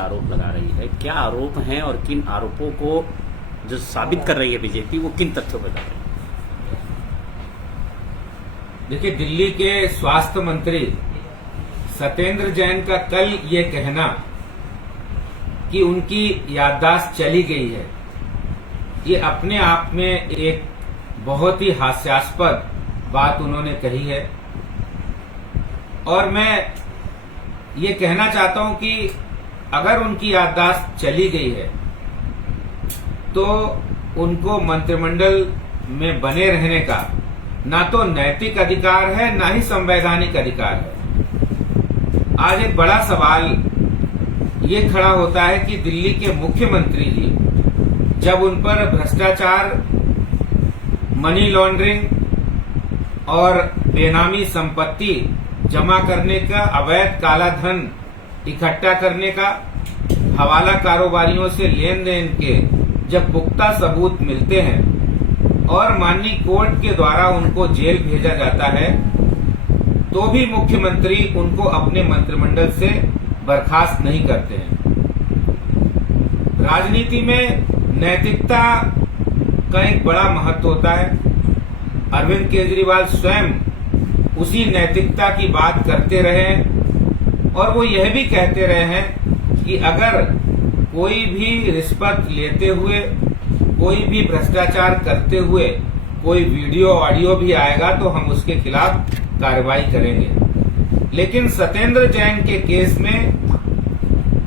आरोप लगा रही है। क्या आरोप हैं और किन आरोपों को जो साबित कर रही है बीजेपी, वो किन तथ्यों पर लगा रही है? देखिए, दिल्ली के स्वास्थ्य मंत्री सत्येंद्र जैन का कल ये कहना कि उनकी याददाश्त चली गई है, ये अपने आप में एक बहुत ही हास्यास्पद बात उन्होंने कही है। और मैं ये कहना चाहता हूं कि अगर उनकी याददाश्त चली गई है तो उनको मंत्रिमंडल में बने रहने का ना तो नैतिक अधिकार है, ना ही संवैधानिक अधिकार है। आज एक बड़ा सवाल ये खड़ा होता है कि दिल्ली के मुख्यमंत्री जी जब उन पर भ्रष्टाचार, मनी लॉन्ड्रिंग और बेनामी संपत्ति जमा करने का, अवैध काला धन इकट्ठा करने का, हवाला कारोबारियों से लेन देन के जब पुख्ता सबूत मिलते हैं और माननीय कोर्ट के द्वारा उनको जेल भेजा जाता है, तो भी मुख्यमंत्री उनको अपने मंत्रिमंडल से बर्खास्त नहीं करते हैं। राजनीति में नैतिकता का एक बड़ा महत्व होता है। अरविंद केजरीवाल स्वयं उसी नैतिकता की बात करते रहे हैं और वो यह भी कहते रहे हैं कि अगर कोई भी रिश्वत लेते हुए, कोई भी भ्रष्टाचार करते हुए कोई वीडियो ऑडियो भी आएगा तो हम उसके खिलाफ कार्रवाई करेंगे। लेकिन सत्येंद्र जैन के केस में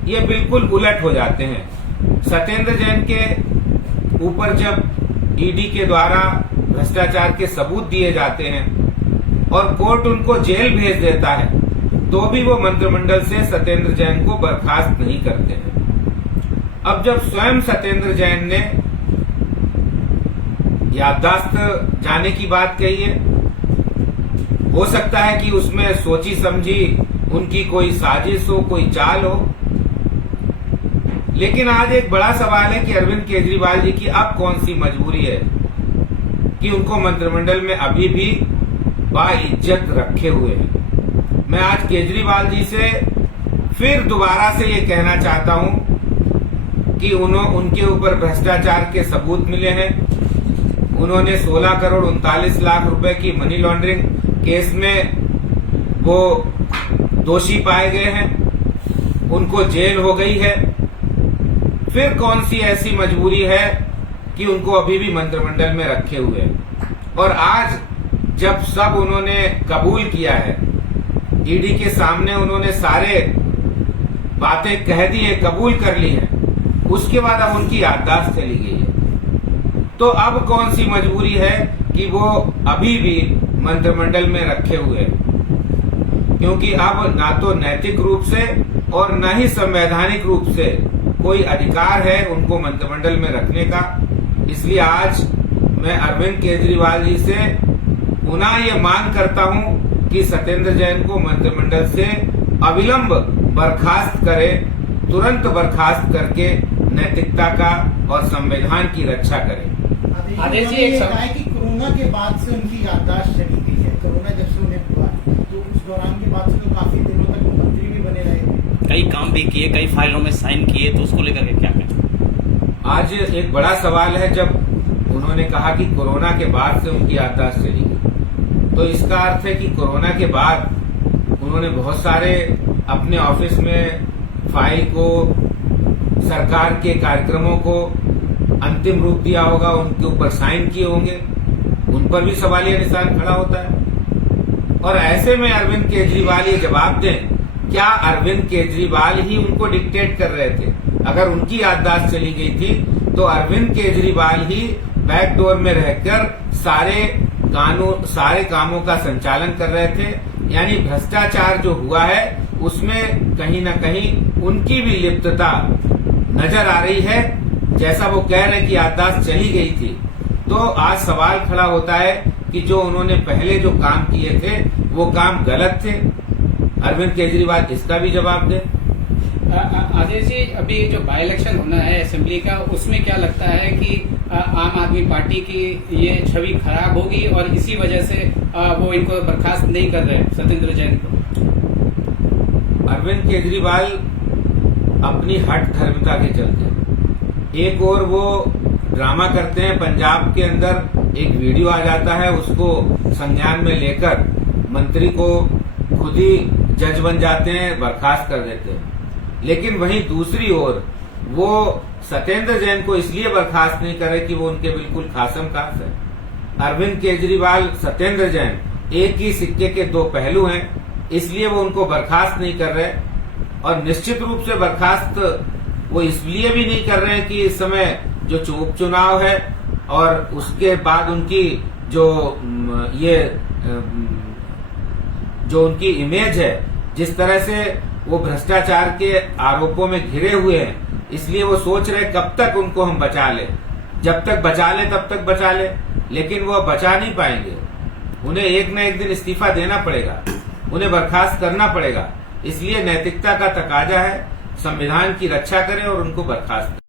ये बिल्कुल उलट हो जाते हैं। सत्येंद्र जैन के ऊपर जब ईडी के द्वारा भ्रष्टाचार के सबूत दिए जाते हैं और कोर्ट उनको जेल भेज देता है, तो भी वो मंत्रिमंडल से सत्येंद्र जैन को बर्खास्त नहीं करते हैं। अब जब स्वयं सत्येंद्र जैन ने याददाश्त जाने की बात कही है, हो सकता है कि उसमें सोची समझी उनकी कोई साजिश हो, कोई चाल हो। लेकिन आज एक बड़ा सवाल है कि अरविंद केजरीवाल जी की अब कौन सी मजबूरी है कि उनको मंत्रिमंडल में अभी भी बाइज्जत रखे हुए हैं। मैं आज केजरीवाल जी से फिर दोबारा से ये कहना चाहता हूं कि उनके ऊपर भ्रष्टाचार के सबूत मिले हैं। उन्होंने 16 करोड़ 39 लाख रुपए की मनी लॉन्ड्रिंग केस में वो दोषी पाए गए हैं, उनको जेल हो गई है। फिर कौन सी ऐसी मजबूरी है कि उनको अभी भी मंत्रिमंडल में रखे हुए हैं? और आज जब सब उन्होंने कबूल किया है, ईडी के सामने उन्होंने सारे बातें कह दी है, कबूल कर ली है, उसके बाद अब उनकी याददाश्त चली गई है। तो अब कौन सी मजबूरी है कि वो अभी भी मंत्रिमंडल में रखे हुए हैं? क्योंकि अब ना तो नैतिक रूप से और न ही संवैधानिक रूप से कोई अधिकार है उनको मंत्रिमंडल में रखने का। इसलिए आज मैं अरविंद केजरीवाल जी से पुनः ये मांग करता हूं कि सत्येंद्र जैन को मंत्रिमंडल से अविलंब बर्खास्त करे, तुरंत बर्खास्त करके नैतिकता का और संविधान की रक्षा करे। आदेश जी, एक कहा है कि कोरोना के बाद से उनकी याददाश्त चली गई है। कोरोना जब से उन्हें हुआ तो उस दौरान के बाद से तो काफी दिनों तक मंत्री भी बने रहे, कई काम भी किए, कई फाइलों में साइन किए, तो उसको लेकर के क्या कहें? आज एक बड़ा सवाल है, जब उन्होंने कहा कि कोरोना के बाद से उनकी याददाश्त चली गई, तो इसका अर्थ है कि कोरोना के बाद उन्होंने बहुत सारे अपने ऑफिस में फाइल को, सरकार के कार्यक्रमों को अंतिम रूप दिया होगा, उनके ऊपर साइन किए होंगे, उन पर भी सवालिया निशान खड़ा होता है। और ऐसे में अरविंद केजरीवाल ये जवाब दें, क्या अरविंद केजरीवाल ही उनको डिक्टेट कर रहे थे? अगर उनकी याददाश्त चली गई थी तो अरविंद केजरीवाल ही बैकडोर में रहकर सारे कामों का संचालन कर रहे थे। यानी भ्रष्टाचार जो हुआ है उसमें कहीं न कहीं उनकी भी लिप्तता नजर आ रही है। जैसा वो कह रहे हैं कि याददाश्त चली गई थी, तो आज सवाल खड़ा होता है कि जो उन्होंने पहले जो काम किए थे वो काम गलत थे। अरविंद केजरीवाल इसका भी जवाब दें। आदेश जी, अभी जो बाई इलेक्शन होना है असेंबली का, उसमें क्या लगता है कि आम आदमी पार्टी की ये छवि खराब होगी और इसी वजह से वो इनको बर्खास्त नहीं कर रहे सत्येंद्र जैन को? अरविंद केजरीवाल अपनी हठ धर्मता के चलते। एक और वो ड्रामा करते हैं, पंजाब के अंदर एक वीडियो आ जाता है, उसको संज्ञान में लेकर मंत्री को खुद ही जज बन जाते हैं, बर्खास्त कर देते हैं। लेकिन वहीं दूसरी ओर वो सत्येंद्र जैन को इसलिए बर्खास्त नहीं कर रहे कि वो उनके बिल्कुल खासम खास है। अरविंद केजरीवाल, सत्येंद्र जैन एक ही सिक्के के दो पहलू हैं, इसलिए वो उनको बर्खास्त नहीं कर रहे। और निश्चित रूप से बर्खास्त वो इसलिए भी नहीं कर रहे हैं कि इस समय जो उपचुनाव है और उसके बाद उनकी जो उनकी इमेज है, जिस तरह से वो भ्रष्टाचार के आरोपों में घिरे हुए हैं, इसलिए वो सोच रहे कब तक उनको हम बचा ले, जब तक बचा ले तब तक बचा ले। लेकिन वो बचा नहीं पाएंगे, उन्हें एक न एक दिन इस्तीफा देना पड़ेगा, उन्हें बर्खास्त करना पड़ेगा। इसलिए नैतिकता का तकाजा है, संविधान की रक्षा करें और उनको बर्खास्त करें।